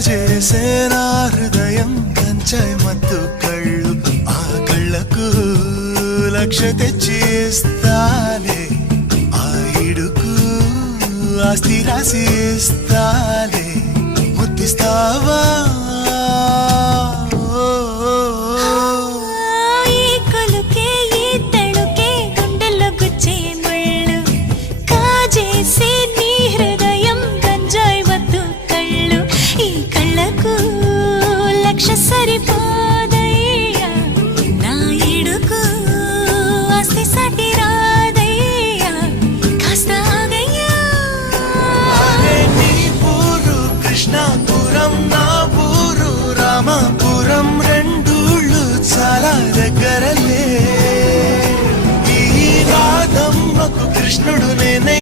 చేసే నా హృదయం కంచాయి మత్తు కళ్ళు ఆ కళ్ళకు లక్ష తెచ్చి ఇస్తాలే ఆ ఇడుకు ఆస్తి రాసి ఇస్తాలే ముద్దిస్తావా